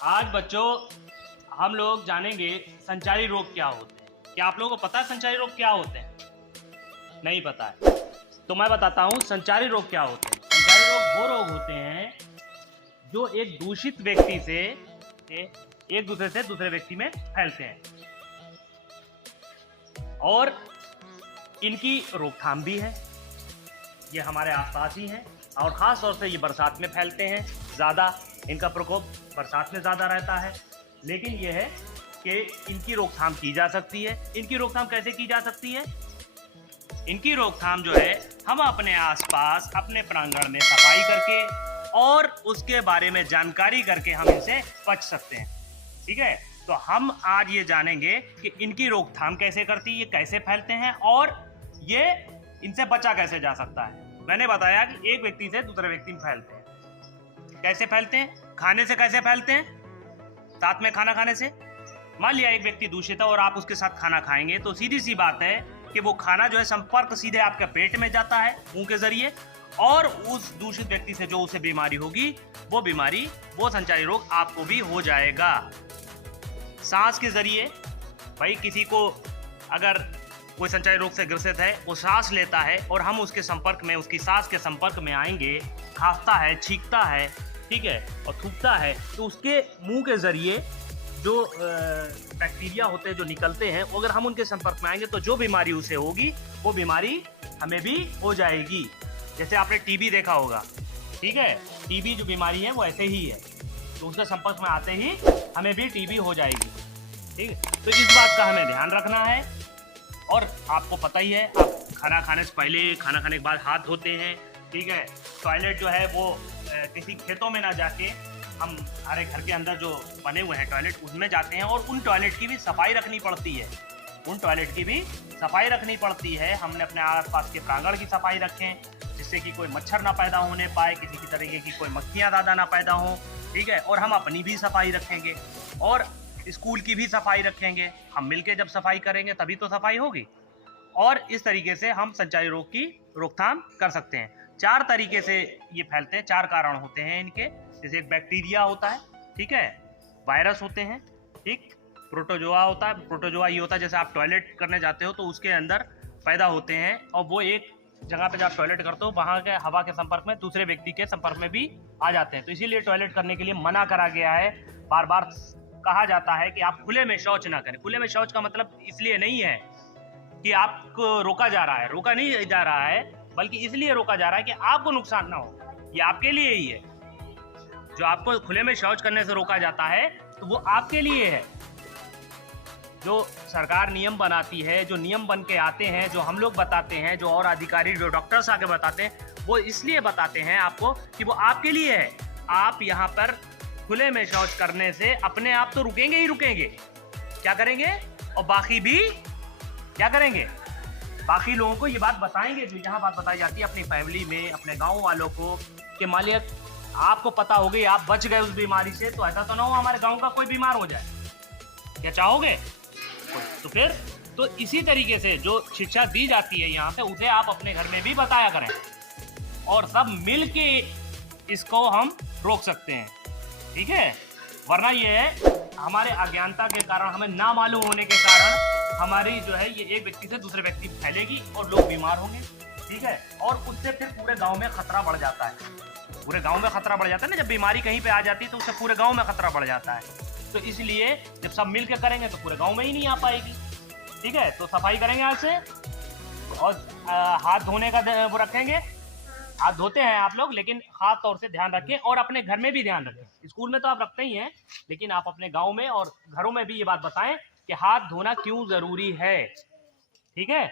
आज बच्चों हम लोग जानेंगे संचारी रोग क्या होते हैं। क्या आप लोगों को पता है संचारी रोग क्या होते हैं? नहीं पता है तो मैं बताता हूँ संचारी रोग क्या होते हैं। संचारी रोग वो रोग होते हैं जो एक दूषित व्यक्ति से एक दूसरे से दूसरे व्यक्ति में फैलते हैं और इनकी रोकथाम भी है। ये हमारे आसपास ही हैं और ख़ास तौर से ये बरसात में फैलते हैं ज़्यादा। इनका प्रकोप बरसात में ज़्यादा रहता है, लेकिन यह है कि इनकी रोकथाम की जा सकती है। इनकी रोकथाम कैसे की जा सकती है? इनकी रोकथाम जो है हम अपने आसपास अपने प्रांगण में सफाई करके और उसके बारे में जानकारी करके हम इनसे बच सकते हैं। ठीक है, तो हम आज ये जानेंगे कि इनकी रोकथाम कैसे करती है, ये कैसे फैलते हैं और ये इनसे बचा कैसे जा सकता है। मैंने बताया कि एक व्यक्ति से दूसरे व्यक्ति में फैलते हैं। कैसे फैलते हैं? खाने से कैसे फैलते हैं? साथ में खाना खाने से। मान लिया एक व्यक्ति दूषित है और आप उसके साथ खाना खाएंगे तो सीधी सी बात है कि वो खाना जो है संपर्क सीधे आपके पेट में जाता है मुंह के जरिए, और उस दूषित व्यक्ति से जो उसे बीमारी होगी वो संचारी रोग आपको भी हो जाएगा। सांस के जरिए, भाई किसी को अगर कोई संचारी रोग से ग्रसित है, वो सांस लेता है और हम उसके संपर्क में, उसकी सांस के संपर्क में आएंगे, खांसता है, छींकता है, ठीक है, और थूकता है, तो उसके मुंह के जरिए जो बैक्टीरिया होते हैं जो निकलते हैं, अगर हम उनके संपर्क में आएंगे तो जो बीमारी उसे होगी वो बीमारी हमें भी हो जाएगी। जैसे आपने टीबी देखा होगा, ठीक है, टीबी जो बीमारी है वो ऐसे ही है, तो उसके संपर्क में आते ही हमें भी टीबी हो जाएगी। ठीक है, तो इस बात का हमें ध्यान रखना है। और आपको पता ही है, आप खाना खाने से पहले, खाना खाने के बाद हाथ धोते हैं, ठीक है। टॉयलेट जो है वो किसी खेतों में ना जाके हम हमारे घर के अंदर जो बने हुए हैं टॉयलेट, उसमें जाते हैं और उन टॉयलेट की भी सफाई रखनी पड़ती है। हमने अपने आसपास के प्रांगण की सफाई रखें जिससे कि कोई मच्छर ना पैदा होने पाए, किसी की तरीके की कोई मक्खियाँ ज़्यादा ना पैदा हों, ठीक है। और हम अपनी भी सफाई रखेंगे और स्कूल की भी सफाई रखेंगे। हम मिलके जब सफाई करेंगे तभी तो सफाई होगी। और इस तरीके से हम संचारी रोग की रोकथाम कर सकते हैं। 4 तरीके से ये फैलते हैं, 4 कारण होते हैं इनके। जैसे एक बैक्टीरिया होता है, ठीक है, वायरस होते हैं, ठीक, प्रोटोजोआ होता है। प्रोटोजोआ ये होता है जैसे आप टॉयलेट करने जाते हो तो उसके अंदर पैदा होते हैं और वो एक जगह पे जब आप टॉयलेट करते हो वहाँ के हवा के संपर्क में दूसरे व्यक्ति के संपर्क में भी आ जाते हैं। तो इसीलिए टॉयलेट करने के लिए मना करा गया है। बार बार कहा जाता है कि आप खुले में शौच ना करें। खुले में शौच का मतलब इसलिए नहीं है कि आपको रोका जा रहा है, रोका नहीं जा रहा है, बल्कि इसलिए रोका जा रहा है कि आपको नुकसान ना हो। ये आपके लिए ही है। जो आपको खुले में शौच करने से रोका जाता है तो वो आपके लिए है। जो सरकार नियम बनाती है, जो नियम बन के आते हैं, जो हम लोग बताते हैं, जो और अधिकारी, जो डॉक्टर्स आके बताते हैं, वो इसलिए बताते हैं आपको कि वो आपके लिए है। आप यहाँ पर खुले में शौच करने से अपने आप तो रुकेंगे ही रुकेंगे, क्या करेंगे, और बाकी भी क्या करेंगे, बाकी लोगों को ये बात बताएंगे। जो यहाँ बात बताई जाती है अपनी फैमिली में, अपने गांव वालों को, कि मान लिया आपको पता हो गई, आप बच गए उस बीमारी से, तो ऐसा तो ना हो हमारे गांव का कोई बीमार हो जाए। क्या चाहोगे? तो फिर तो इसी तरीके से जो शिक्षा दी जाती है यहाँ पे, उसे आप अपने घर में भी बताया करें और सब मिल के इसको हम रोक सकते हैं, ठीक है। वरना ये है हमारे अज्ञानता के कारण, हमें ना मालूम होने के कारण हमारी जो है ये एक व्यक्ति से दूसरे व्यक्ति फैलेगी और लोग बीमार होंगे, ठीक है। और उससे फिर पूरे गांव में खतरा बढ़ जाता है। पूरे गांव में खतरा बढ़ जाता है ना, जब बीमारी कहीं पे आ जाती है तो उससे पूरे गांव में खतरा बढ़ जाता है। तो इसलिए जब सब मिल के करेंगे तो पूरे गांव में ही नहीं आ पाएगी, ठीक है। तो सफाई करेंगे आज से और हाथ धोने का वो रखेंगे। हाथ धोते हैं आप लोग, लेकिन खास तौर से ध्यान रखें और अपने घर में भी ध्यान रखें। स्कूल में तो आप रखते ही हैं, लेकिन आप अपने गांव में और घरों में भी ये बात बताएं कि हाथ धोना क्यों जरूरी है, ठीक है।